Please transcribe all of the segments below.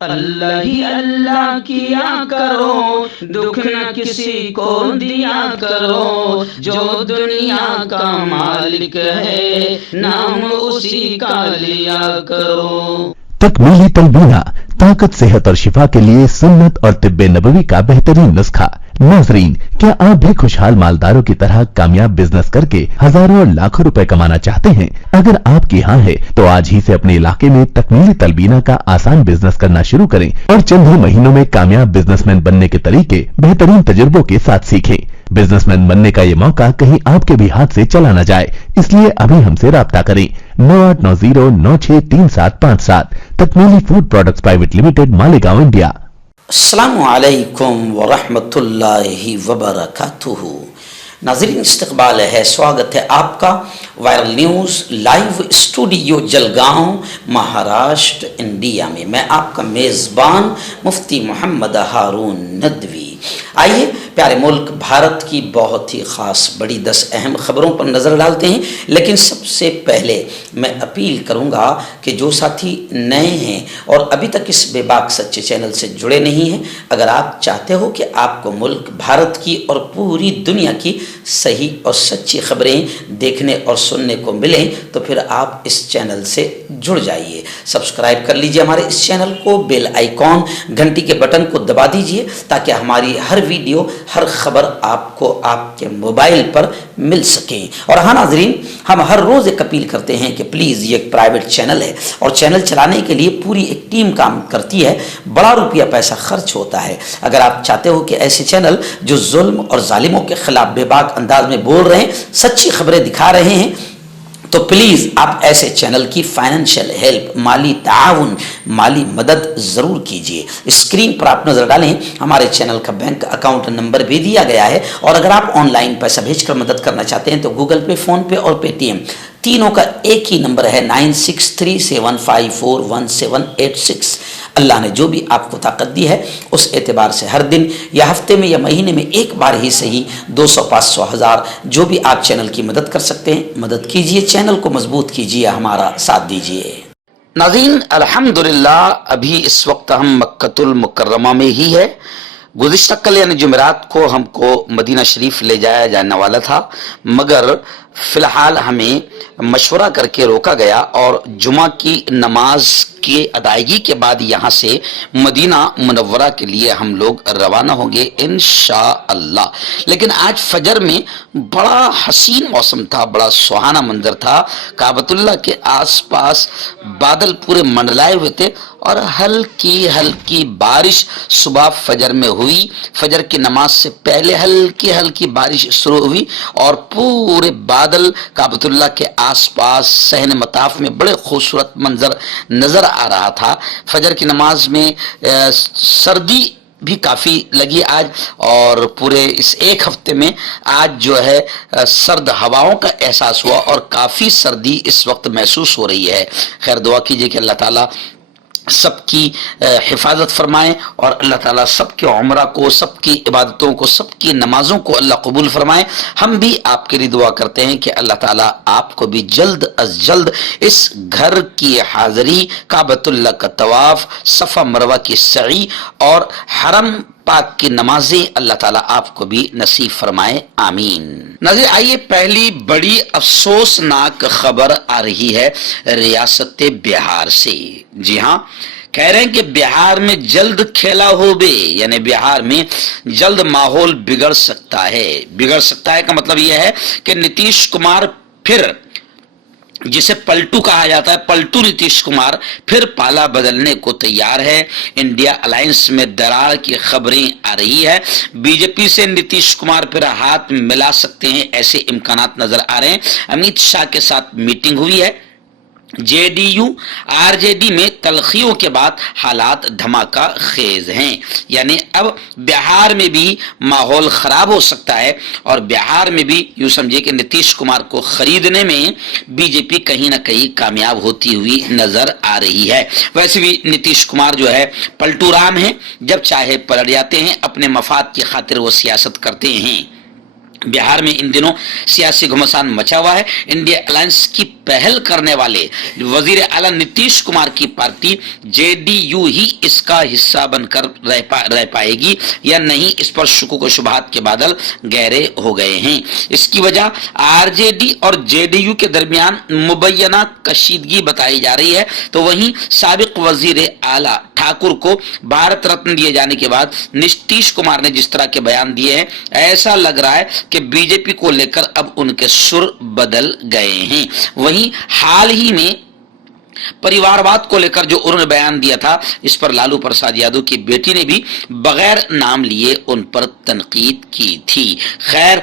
اللہ ہی اللہ کیا کرو، دکھ نہ کسی کو دیا کرو، جو دنیا کا مالک ہے نام اسی کا لیا کرو۔ تکمیلی تلبینہ طاقت، صحت اور شفا کے لیے سنت اور طب نبوی کا بہترین نسخہ۔ ناظرین، کیا آپ بھی خوشحال مالداروں کی طرح کامیاب بزنس کر کے ہزاروں اور لاکھوں روپے کمانا چاہتے ہیں؟ اگر آپ کی ہاں ہے تو آج ہی سے اپنے علاقے میں تکمیلی تلبینہ کا آسان بزنس کرنا شروع کریں اور چند ہی مہینوں میں کامیاب بزنس مین بننے کے طریقے بہترین تجربوں کے ساتھ سیکھیں۔ بزنس مین بننے کا یہ موقع کہیں آپ کے بھی ہاتھ سے چلا نہ جائے، اس لیے ابھی ہم سے رابطہ کریں۔ 9890963757 Takmili food products private limited, Malegaon, India. السلام علیکم ورحمۃ اللہ وبرکاتہ۔ ناظرین، استقبال ہے، سواگت ہے آپ کا viral news live studio Jalgaon, Maharashtra, India میں۔ میں آپ کا میزبان مفتی محمد ہارون ندوی۔ آئیے پیارے ملک بھارت کی بہت ہی خاص بڑی 10 اہم خبروں پر نظر ڈالتے ہیں، لیکن سب سے پہلے میں اپیل کروں گا کہ جو ساتھی نئے ہیں اور ابھی تک اس بے باک سچے چینل سے جڑے نہیں ہیں، اگر آپ چاہتے ہو کہ آپ کو ملک بھارت کی اور پوری دنیا کی صحیح اور سچی خبریں دیکھنے اور سننے کو ملیں تو پھر آپ اس چینل سے جڑ جائیے۔ سبسکرائب کر لیجئے ہمارے اس چینل کو، بیل آئیکن گھنٹی کے بٹن کو دبا دیجئے تاکہ ہماری ہر ویڈیو، ہر خبر آپ کو آپ کے موبائل پر مل سکیں۔ اور ہاں ناظرین، ہم ہر روز ایک اپیل کرتے ہیں کہ پلیز، یہ ایک پرائیویٹ چینل ہے اور چینل چلانے کے لیے پوری ایک ٹیم کام کرتی ہے، بڑا روپیہ پیسہ خرچ ہوتا ہے۔ اگر آپ چاہتے ہو کہ ایسے چینل جو ظلم اور ظالموں کے خلاف بے باک انداز میں بول رہے ہیں، سچی خبریں دکھا رہے ہیں، تو پلیز آپ ایسے چینل کی فائنینشیل ہیلپ، مالی تعاون، مالی مدد ضرور کیجئے۔ اسکرین پر آپ نظر ڈالیں، ہمارے چینل کا بینک اکاؤنٹ نمبر بھی دیا گیا ہے، اور اگر آپ آن لائن پیسہ بھیج کر مدد کرنا چاہتے ہیں تو گوگل پے، فون پے اور پے ٹی ایم تینوں کا ایک ہی نمبر ہے، 9637541786۔ اللہ نے جو بھی آپ کو طاقت دی ہے اس اعتبار سے ہر دن یا ہفتے میں یا مہینے میں ایک بار ہی صحیح 200، 500، 1000 جو بھی آپ چینل کی مدد کر سکتے ہیں مدد کیجئے، چینل کو مضبوط کیجئے، ہمارا ساتھ دیجئے۔ ناظرین، الحمدللہ ابھی اس وقت ہم مکۃ المکرمہ میں ہی ہے۔ گزشتہ کل یعنی جمعرات کو ہم کو مدینہ شریف لے جایا جانے والا تھا، مگر فی الحال ہمیں مشورہ کر کے روکا گیا اور جمعہ کی نماز کی ادائیگی کے بعد یہاں سے مدینہ منورہ کے لیے ہم لوگ روانہ ہوں گے انشاءاللہ۔ لیکن آج فجر میں بڑا حسین موسم تھا، بڑا سہانا منظر تھا، کعبۃ اللہ کے آس پاس بادل پورے منڈلائے ہوئے تھے اور ہلکی ہلکی بارش صبح فجر میں ہوئی۔ فجر کی نماز سے پہلے ہلکی ہلکی بارش شروع ہوئی اور پورے بادل کعبۃ اللہ کے آس پاس صحن مطاف میں بڑے خوبصورت منظر نظر آ رہا تھا۔ فجر کی نماز میں سردی بھی کافی لگی آج، اور پورے اس ایک ہفتے میں آج جو ہے سرد ہواؤں کا احساس ہوا اور کافی سردی اس وقت محسوس ہو رہی ہے۔ خیر دعا کیجئے کہ اللہ تعالیٰ سب کی حفاظت فرمائیں اور اللہ تعالیٰ سب کے عمرہ کو، سب کی عبادتوں کو، سب کی نمازوں کو اللہ قبول فرمائیں۔ ہم بھی آپ کے لیے دعا کرتے ہیں کہ اللہ تعالیٰ آپ کو بھی جلد از جلد اس گھر کی حاضری، کعبۃ اللہ کا طواف، صفا مروہ کی سعی اور حرم پاک کی نمازیں اللہ تعالیٰ آپ کو بھی نصیب فرمائے، آمین۔ ناظرین، آئیے پہلی بڑی افسوسناک خبر آ رہی ہے ریاست بہار سے۔ جی ہاں، کہہ رہے ہیں کہ بہار میں جلد کھیلا ہو بے، یعنی بہار میں جلد ماحول بگڑ سکتا ہے۔ بگڑ سکتا ہے کا مطلب یہ ہے کہ نتیش کمار پھر، جسے پلٹو کہا جاتا ہے، پلٹو نتیش کمار پھر پالا بدلنے کو تیار ہے۔ انڈیا الائنس میں درار کی خبریں آ رہی ہے۔ بی جے پی سے نتیش کمار پھر ہاتھ ملا سکتے ہیں، ایسے امکانات نظر آ رہے ہیں۔ امیت شاہ کے ساتھ میٹنگ ہوئی ہے۔ J D you R J D میں تلخیوں کے بعد حالات دھماکہ خیز ہیں، یعنی اب بہار میں بھی ماحول خراب ہو سکتا ہے اور بہار میں بھی یوں سمجھے کہ نتیش کمار کو خریدنے میں بی جے پی کہیں نہ کہیں کامیاب ہوتی ہوئی نظر آ رہی ہے۔ ویسے بھی نتیش کمار جو ہے پلٹو رام ہیں، جب چاہے پلٹ جاتے ہیں، اپنے مفاد کی خاطر وہ سیاست کرتے ہیں۔ बिहार में इन दिनों सियासी घमासान मचा हुआ है। इंडिया अलायंस की पहल करने वाले वजीर आला नीतीश कुमार की पार्टी जेडीयू ही इसका हिस्सा बनकर रह पाएगी या नहीं, इस पर शुकूक व शुबहात के बादल गहरे हो गए हैं। इसकी वजह आरजेडी और जेडीयू के दरमियान मुबैना कशीदगी बताई जा रही है। तो वहीं साबिक वजीर आला ठाकुर को भारत रत्न दिए जाने के बाद नीतीश कुमार ने जिस तरह के बयान दिए हैं, ऐसा लग रहा है कि बीजेपी को लेकर अब उनके सुर बदल गए हैं। वहीं हाल ही में परिवारवाद को लेकर जो उन्होंने बयान दिया था, इस पर लालू प्रसाद यादव की बेटी ने भी बगैर नाम लिए उन पर तनकीद की थी। खैर,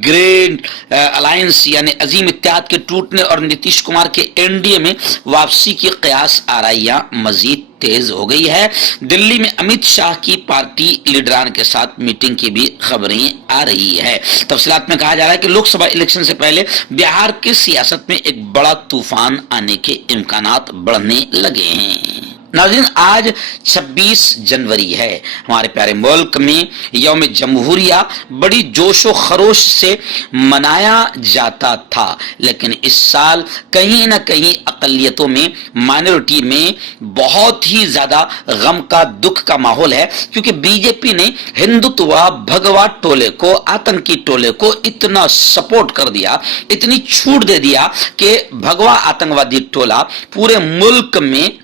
ग्रेट अलायंस यानी अजीम इत्तेहाद के टूटने और नीतीश कुमार के एनडीए में वापसी की कयास आराइयां मजीद तेज हो गई है। दिल्ली में अमित शाह की पार्टी लीडरान के साथ मीटिंग की भी खबरें आ रही है। तफसीलात में कहा जा रहा है कि लोकसभा इलेक्शन से पहले बिहार की सियासत में एक बड़ा तूफान आने के इम्कानात बढ़ने लगे हैं। नाज़रीन, आज 26 जनवरी है। हमारे प्यारे मुल्क में यौम जमहूरिया बड़ी जोशो खरोश से मनाया जाता था, लेकिन इस साल कहीं ना कहीं अक़लियतों में, माइनॉरिटी में बहुत ही ज्यादा गम का, दुख का माहौल है, क्योंकि बीजेपी ने हिंदुत्व भगवा टोले को, आतंकी टोले को इतना सपोर्ट कर दिया, इतनी छूट दे दिया कि भगवा आतंकवादी टोला पूरे मुल्क में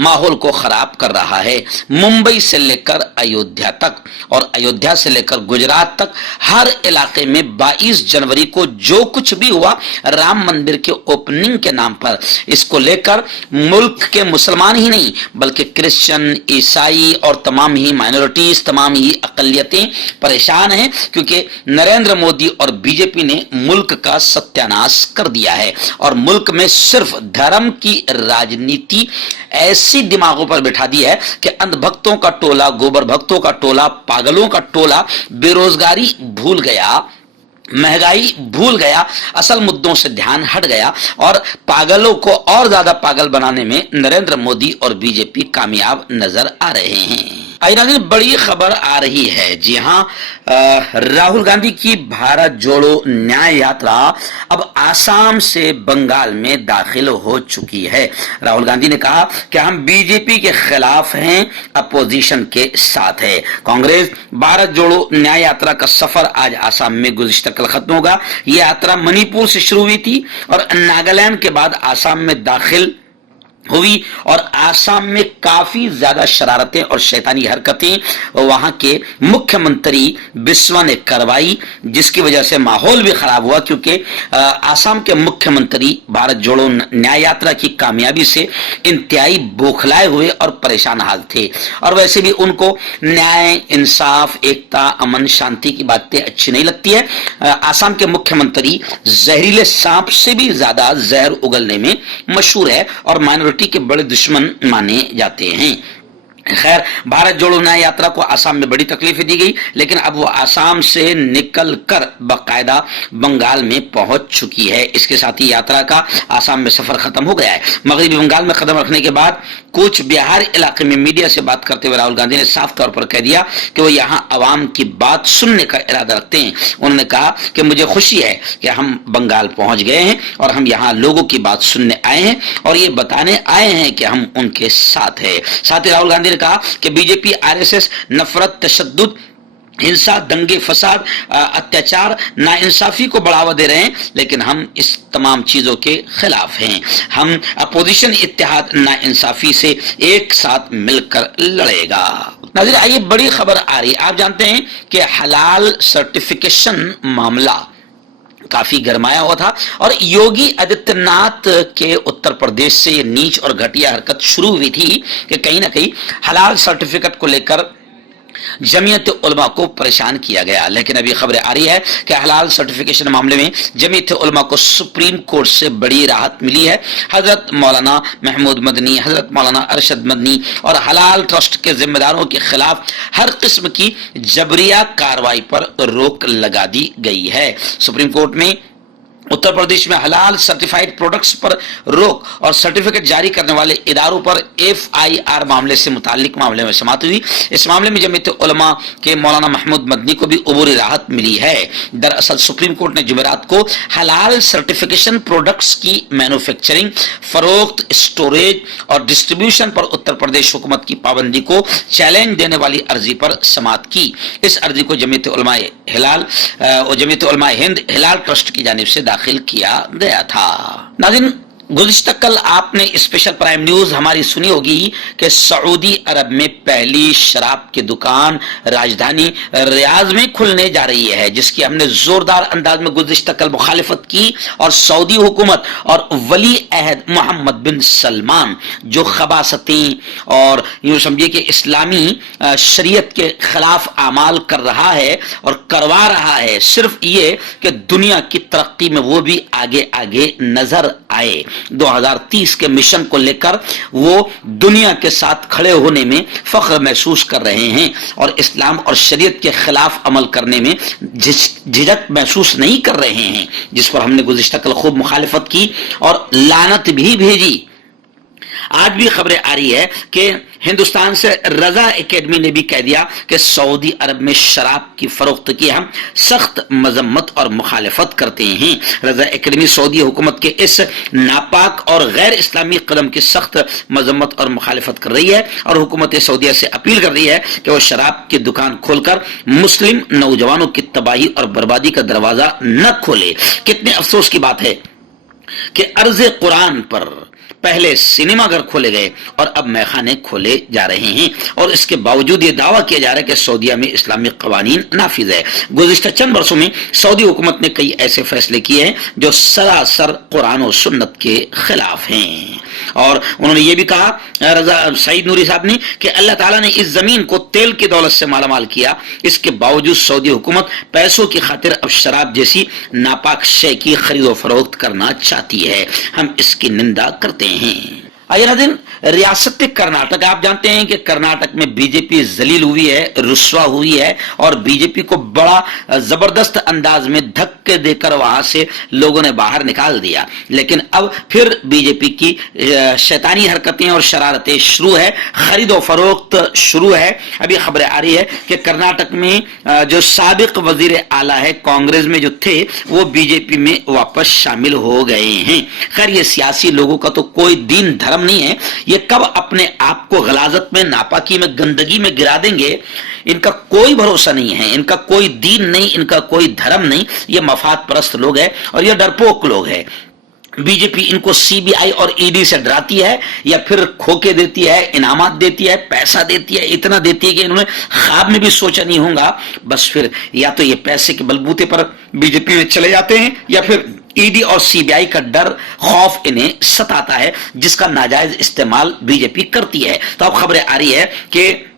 माहौल को खराब कर रहा है। मुंबई से लेकर अयोध्या तक और अयोध्या से लेकर गुजरात तक हर इलाके में 22 जनवरी को जो कुछ भी हुआ राम मंदिर के ओपनिंग के नाम पर, इसको लेकर मुल्क के मुसलमान ही नहीं बल्कि क्रिश्चियन, ईसाई और तमाम ही माइनॉरिटीज, तमाम ही अकलियतें परेशान हैं, क्योंकि नरेंद्र मोदी और बीजेपी ने मुल्क का सत्यानाश कर दिया है और मुल्क में सिर्फ धर्म की राजनीति ऐसी दिमागों पर बिठा दी है कि अंधभक्तों का टोला, गोबर भक्तों का टोला, पागलों का टोला बेरोजगारी भूल गया, महंगाई भूल गया, असल मुद्दों से ध्यान हट गया और पागलों को और ज्यादा पागल बनाने में नरेंद्र मोदी और बीजेपी कामयाब नजर आ रहे हैं। आइए, बड़ी खबर आ रही है। जी हां, राहुल गांधी की भारत जोड़ो न्याय यात्रा अब आसाम से बंगाल में दाखिल हो चुकी है। राहुल गांधी ने कहा कि हम बीजेपी के खिलाफ हैं, अपोजिशन के साथ है। कांग्रेस भारत जोड़ो न्याय यात्रा का सफर आज आसाम में गुज़िश्ता कल खत्म होगा। यह यात्रा मणिपुर से शुरू हुई थी और नागालैंड के बाद आसाम में दाखिल हुई और आसाम में काफी ज्यादा शरारतें और शैतानी हरकतें वहां के मुख्यमंत्री बिस्वा ने करवाई, जिसकी वजह से माहौल भी खराब हुआ, क्योंकि आसाम के मुख्यमंत्री भारत जोड़ो न्याय यात्रा की कामयाबी से इंतहाई बौखलाए हुए और परेशान हाल थे और वैसे भी उनको न्याय, इंसाफ, एकता, अमन, शांति की बातें अच्छी नहीं लगती है। आसाम के मुख्यमंत्री जहरीले सांप से भी ज्यादा जहर उगलने में मशहूर है और माइनॉरिटी के बड़े दुश्मन माने जाते हैं। खैर, भारत जोड़ो न्याय यात्रा को आसाम में बड़ी तकलीफें दी गई, लेकिन अब वो आसाम से निकलकर बाकायदा बंगाल में पहुंच चुकी है। इसके साथ ही यात्रा का आसाम में सफर खत्म हो गया है। मगरबी बंगाल में कदम रखने के बाद कूच बिहार इलाके में मीडिया से बात करते हुए राहुल गांधी ने साफ तौर पर कह दिया कि वो यहाँ अवाम की बात सुनने का इरादा रखते हैं। उन्होंने कहा कि मुझे खुशी है कि हम बंगाल पहुंच गए हैं और हम यहाँ लोगों की बात सुनने आए हैं और ये बताने आए हैं कि हम उनके साथ हैं। साथ ही राहुल गांधी कहा कि बीजेपी, आरएसएस नफरत, तशद्दुद, हिंसा, दंगे, फसाद, अत्याचार, नाइंसाफी को बढ़ावा दे रहे हैं, लेकिन हम इस तमाम चीजों के खिलाफ हैं। हम अपोजिशन इत्तेहाद नाइंसाफी से एक साथ मिलकर लड़ेगा। नाज़रीन, आइए, बड़ी खबर आ रही है। आप जानते हैं कि हलाल सर्टिफिकेशन मामला काफी गरमाया हुआ था और योगी आदित्यनाथ के उत्तर प्रदेश से ये नीच और घटिया हरकत शुरू हुई थी कि कहीं ना कहीं हलाल सर्टिफिकेट को लेकर जमीयत उलमा को परेशान किया गया। लेकिन अभी खबरें आ रही है कि हलाल सर्टिफिकेशन मामले में जमीयत उलमा को सुप्रीम कोर्ट से बड़ी राहत मिली है। हजरत मौलाना महमूद मदनी, हजरत मौलाना अरशद मदनी और हलाल ट्रस्ट के जिम्मेदारों के खिलाफ हर किस्म की जबरिया कार्रवाई पर रोक लगा दी गई है। सुप्रीम कोर्ट में उत्तर प्रदेश में हलाल सर्टिफाइड प्रोडक्ट्स पर रोक और सर्टिफिकेट जारी करने वाले इदारों पर FIR मामले से मुताल्लिक मामले में समाअत हुई। इस मामले में जमीयत उलमा के मौलाना महमूद मदनी को भी अबूरी राहत मिली है। दरअसल सुप्रीम कोर्ट ने जुमेरात को हलाल सर्टिफिकेशन प्रोडक्ट्स की मैन्युफैक्चरिंग, फरोख्त, स्टोरेज और डिस्ट्रीब्यूशन पर उत्तर प्रदेश हुकूमत की पाबंदी को चैलेंज देने वाली अर्जी पर समाअत की। इस अर्जी को जमीयत उलमा हिंद हिलाल ट्रस्ट की जानिब से दाखिल किया गया था। नाज़रीन, गुज़िश्ता कल आपने स्पेशल प्राइम न्यूज हमारी सुनी होगी कि सऊदी अरब में पहली शराब की दुकान राजधानी रियाद में खुलने जा रही है, जिसकी हमने जोरदार अंदाज में गुज़िश्ता कल मुखालिफत की और सऊदी हुकूमत और वली अहद मोहम्मद बिन सलमान जो खबासतें और यूं समझिए कि इस्लामी शरीयत के खिलाफ आमाल कर रहा है और करवा रहा है, सिर्फ ये कि दुनिया की तरक्की में वो भी आगे आगे नजर आए। 2030 के मिशन को लेकर वो दुनिया के साथ खड़े होने में फख्र महसूस कर रहे हैं और इस्लाम और शरीयत के खिलाफ अमल करने में झिझक महसूस नहीं कर रहे हैं, जिस पर हमने गुज़िश्ता कल खूब मुखालिफत की और लानत भी भेजी। आज भी खबरें आ रही है कि हिंदुस्तान से रजा एकेडमी ने भी कह दिया कि सऊदी अरब में शराब की फरोख्त की हम सख्त मजम्मत और मुखालिफत करते हैं। रजा एकेडमी सऊदी हुकूमत के इस नापाक और गैर इस्लामी कदम की सख्त मजम्मत और मुखालिफत कर रही है और हुकूमत सऊदीया से अपील कर रही है कि वो शराब की दुकान खोलकर मुस्लिम नौजवानों की तबाही और बर्बादी का दरवाजा न खोले। कितने अफसोस की बात है कि अर्ज़े कुरान पर पहले सिनेमा घर खोले गए और अब मैखाने खोले जा रहे हैं और इसके बावजूद ये दावा किया जा रहा है कि सऊदीया में इस्लामी कवानीन नाफिज है। गुज़िश्ता चंद वर्षों में सऊदी हुकूमत ने कई ऐसे फैसले किए हैं जो सरासर कुरान और सुन्नत के खिलाफ हैं और उन्होंने ये भी कहा रजा सईद नूरी साहब ने कि अल्लाह ताला ने इस जमीन को तेल की दौलत से मालामाल किया, इसके बावजूद सऊदी हुकूमत पैसों की खातिर अब शराब जैसी नापाक शय की खरीदो फरोख्त करना चाहती है। हम इसकी निंदा करते हैं। आइए नाज़रीन, रियासत कर्नाटक, आप जानते हैं कि कर्नाटक में बीजेपी जलील हुई है, रुस्वा हुई है और बीजेपी को बड़ा जबरदस्त अंदाज में धक्के देकर वहां से लोगों ने बाहर निकाल दिया। लेकिन अब फिर बीजेपी की शैतानी हरकतें और शरारतें शुरू है, खरीदो फरोख्त शुरू है। अभी खबरें आ रही है कि कर्नाटक में जो साबिक वजीर आला है कांग्रेस में जो थे वो बीजेपी में वापस शामिल हो गए हैं। खैर, ये सियासी लोगों का तो कोई दीन धर्म नहीं है, ये कब अपने आप को गलाजत में, नापाकी में, गंदगी में गिरा देंगे, इनका कोई भरोसा नहीं है, इनका कोई दीन नहीं, इनका कोई धर्म नहीं। ये मफाद परस्त लोग हैं और ये डरपोक लोग हैं। बीजेपी इनको सीबीआई और ईडी से डराती है या फिर खोके देती है, इनामात देती है, पैसा देती है, इतना देती है कि इन्होंने ख्वाब में भी सोचा नहीं होगा। बस फिर या तो ये पैसे के बलबूते पर बीजेपी में चले जाते हैं या फिर ईडी और सीबीआई का डर, खौफ इन्हें सताता है, जिसका नाजायज इस्तेमाल बीजेपी करती है। तो अब खबरें आ रही है कि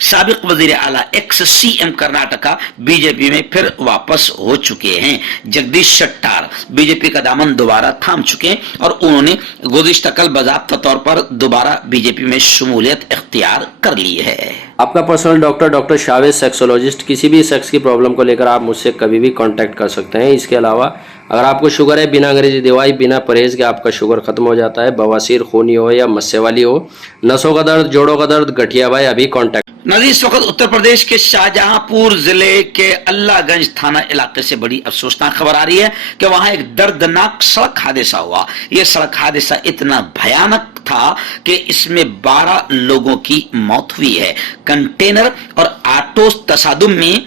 साबिक वजीर आला एक्स सीएम कर्नाटका बीजेपी में फिर वापस हो चुके हैं। जगदीश शेट्टार बीजेपी का दामन दोबारा थाम चुके हैं और उन्होंने गुज़िश्ता कल बाज़ाब्ता तौर पर दोबारा बीजेपी में शमूलियत इख्तियार कर ली है। आपका पर्सनल डॉक्टर शावेज सेक्सोलॉजिस्ट, किसी भी सेक्स की प्रॉब्लम को लेकर आप मुझसे कभी भी कांटेक्ट कर सकते हैं। इसके अलावा अगर आपको शुगर है, बिना अंग्रेजी दवाई, बिना परहेज के आपका शुगर खत्म हो जाता है, बवासीर, खूनी हो या मस्से वाली हो, नसों का दर्द, जोड़ों का दर्द, गठिया भाई, अभी कांटेक्ट। नाज़रीन, इस वक्त उत्तर प्रदेश के शाहजहांपुर जिले के अल्लाहगंज थाना इलाके से बड़ी अफसोसनाक खबर आ रही है कि वहां एक दर्दनाक सड़क हादसा हुआ। यह सड़क हादसा इतना भयानक था कि इसमें 12 लोगों की मौत हुई है। कंटेनर और ऑटो तसादुम में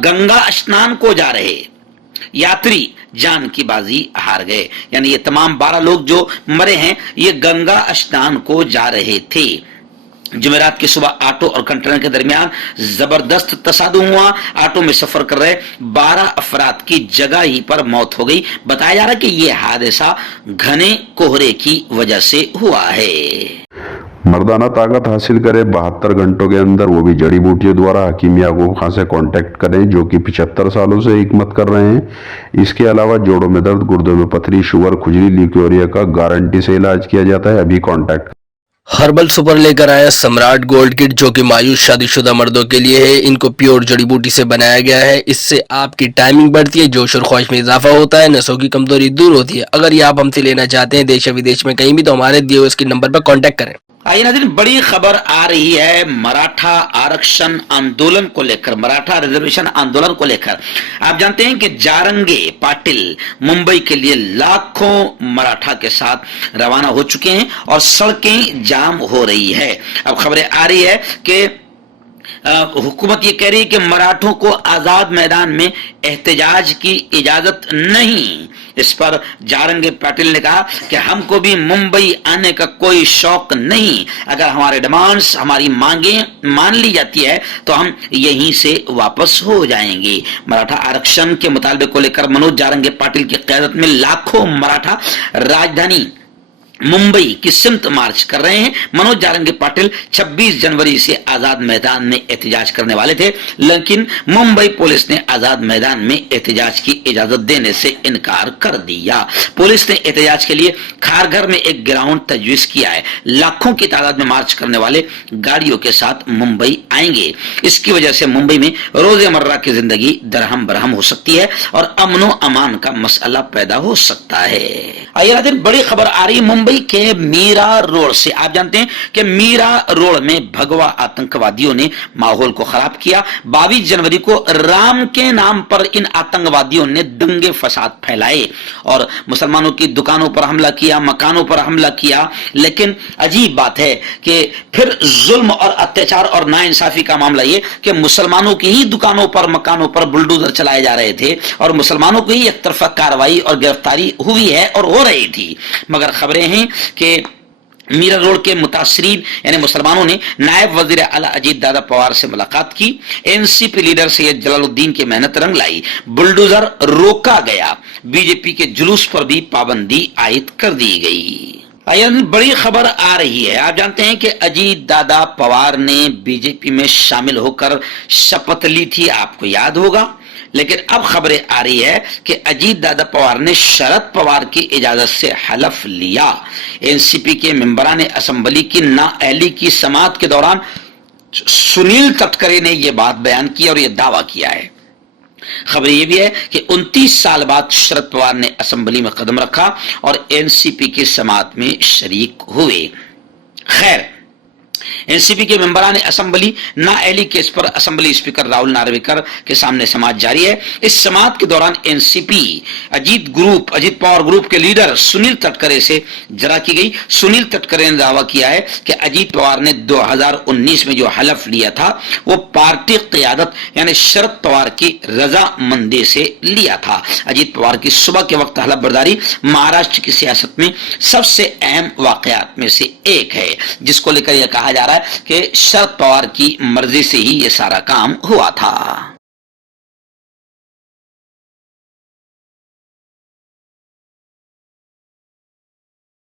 गंगा स्नान को जा रहे यात्री जान की बाजी हार गए। यानी ये तमाम 12 लोग जो मरे हैं ये गंगा स्नान को जा रहे थे। जुमेरात की सुबह ऑटो और कंटेनर के दरमियान जबरदस्त तसादुम हुआ। ऑटो में सफर कर रहे 12 अफराद की जगह ही पर मौत हो गई। बताया जा रहा है कि यह हादसा घने कोहरे की वजह से हुआ है। मर्दाना ताकत हासिल करे 72 घंटों के अंदर, वो भी जड़ी बूटियों द्वारा। हकीम याकूब खान से कांटेक्ट करें जो कि 75 सालों से हिकमत कर रहे हैं। इसके अलावा जोड़ों में दर्द, गुर्दों में पथरी, शुगर, खुजली, ल्यूकेरिया का गारंटी से इलाज किया जाता है। अभी कांटेक्ट। हर्बल सुपर लेकर आया सम्राट गोल्ड किट जो कि मायूस शादीशुदा मर्दों के लिए है। इनको प्योर जड़ी बूटी से बनाया गया है। इससे आपकी टाइमिंग बढ़ती है, जोश और ख्वाहिश में इजाफा होता है, नसों की कमजोरी दूर होती है। अगर ये आप हमसे लेना चाहते हैं देश या विदेश में कहीं भी, तो हमारे दिए हुए इसके नंबर पर कॉन्टैक्ट करें। आइए नाज़रीन, बड़ी खबर आ रही है मराठा आरक्षण आंदोलन को लेकर, मराठा रिजर्वेशन आंदोलन को लेकर। आप जानते हैं कि जारंगे पाटिल मुंबई के लिए लाखों मराठा के साथ रवाना हो चुके हैं और सड़कें जाम हो रही है। अब खबरें आ रही है कि हुकूमत ये कह रही है कि मराठों को आजाद मैदान में एहतजाज की इजाजत नहीं। इस पर जारंगे पाटिल ने कहा कि हमको भी मुंबई आने का कोई शौक नहीं। अगर हमारे डिमांड्स, हमारी मांगे मान ली जाती है तो हम यहीं से वापस हो जाएंगे। मराठा आरक्षण के मुतालबे को लेकर मनोज जारंगे पाटिल की क़यादत में लाखों मराठा राजधानी मुंबई की सिमत मार्च कर रहे हैं। मनोज जारंगे पाटिल 26 जनवरी से आजाद मैदान में एहतजाज करने वाले थे, लेकिन मुंबई पुलिस ने आजाद मैदान में एहतजाज की इजाजत देने से इनकार कर दिया। पुलिस ने एहतजाज के लिए खारघर में एक ग्राउंड तजवीज किया है। लाखों की तादाद में मार्च करने वाले गाड़ियों के साथ मुंबई आएंगे। इसकी वजह से मुंबई में रोजमर्रा की जिंदगी दरहम बरहम हो सकती है और अमनो अमान का मसला पैदा हो सकता है। आइए बड़ी खबर आ रही है मुंबई के मीरा रोड से। आप जानते हैं कि मीरा रोड में भगवा आतंकवादियों ने माहौल को खराब किया। 22 जनवरी को राम के नाम पर इन आतंकवादियों ने दंगे फसाद फैलाए और मुसलमानों की दुकानों पर हमला किया, मकानों पर हमला किया। लेकिन अजीब बात है कि फिर जुल्म और अत्याचार और नाइंसाफी का मामला ये कि मुसलमानों की ही दुकानों पर, मकानों पर बुलडोजर चलाए जा रहे थे और मुसलमानों की ही एक तरफा कार्रवाई और गिरफ्तारी हुई है और हो रही थी। मगर खबरें हैं कि मीरा रोड के मुतासरीन यानी मुसलमानों ने नायब वजीर आला अजीत दादा पवार से मुलाकात की। एनसीपी लीडर सैयद जलालुद्दीन की मेहनत रंग लाई, बुलडोजर रोका गया। बीजेपी के जुलूस पर भी पाबंदी आयद कर दी गई। बड़ी खबर आ रही है। आप जानते हैं कि अजीत दादा पवार ने बीजेपी में शामिल होकर शपथ ली थी, आपको याद होगा। लेकिन अब खबरें आ रही है कि अजीत दादा पवार ने शरद पवार की इजाजत से हलफ लिया। एनसीपी के मेंबरान असेंबली की नाअहली की समाअत के दौरान सुनील तटकरे ने यह बात बयान की और यह दावा किया है। खबर यह भी है कि 29 साल बाद शरद पवार ने असेंबली में कदम रखा और एनसीपी की समाअत में शरीक हुए। खैर, एनसीपी के मेंबरान असेंबली नाअहली केस पर असेंबली स्पीकर राहुल नार्वेकर के सामने समाअत जारी है। इस समाअत के दौरान एनसीपी अजीत पवार ग्रुप के लीडर सुनील तटकरे से जरा की गई। सुनील तटकरे ने दावा किया है कि अजीत पवार ने 2019 में जो हलफ लिया था वो पार्टी क़यादत यानी शरद पवार की रजामंदी से लिया था। अजीत पवार की सुबह के वक्त हलफ बर्दारी महाराष्ट्र की सियासत में सबसे अहम वाकयात में से एक है, जिसको लेकर यह कहा जा रहा है कि शरद पवार की मर्जी से ही यह सारा काम हुआ था।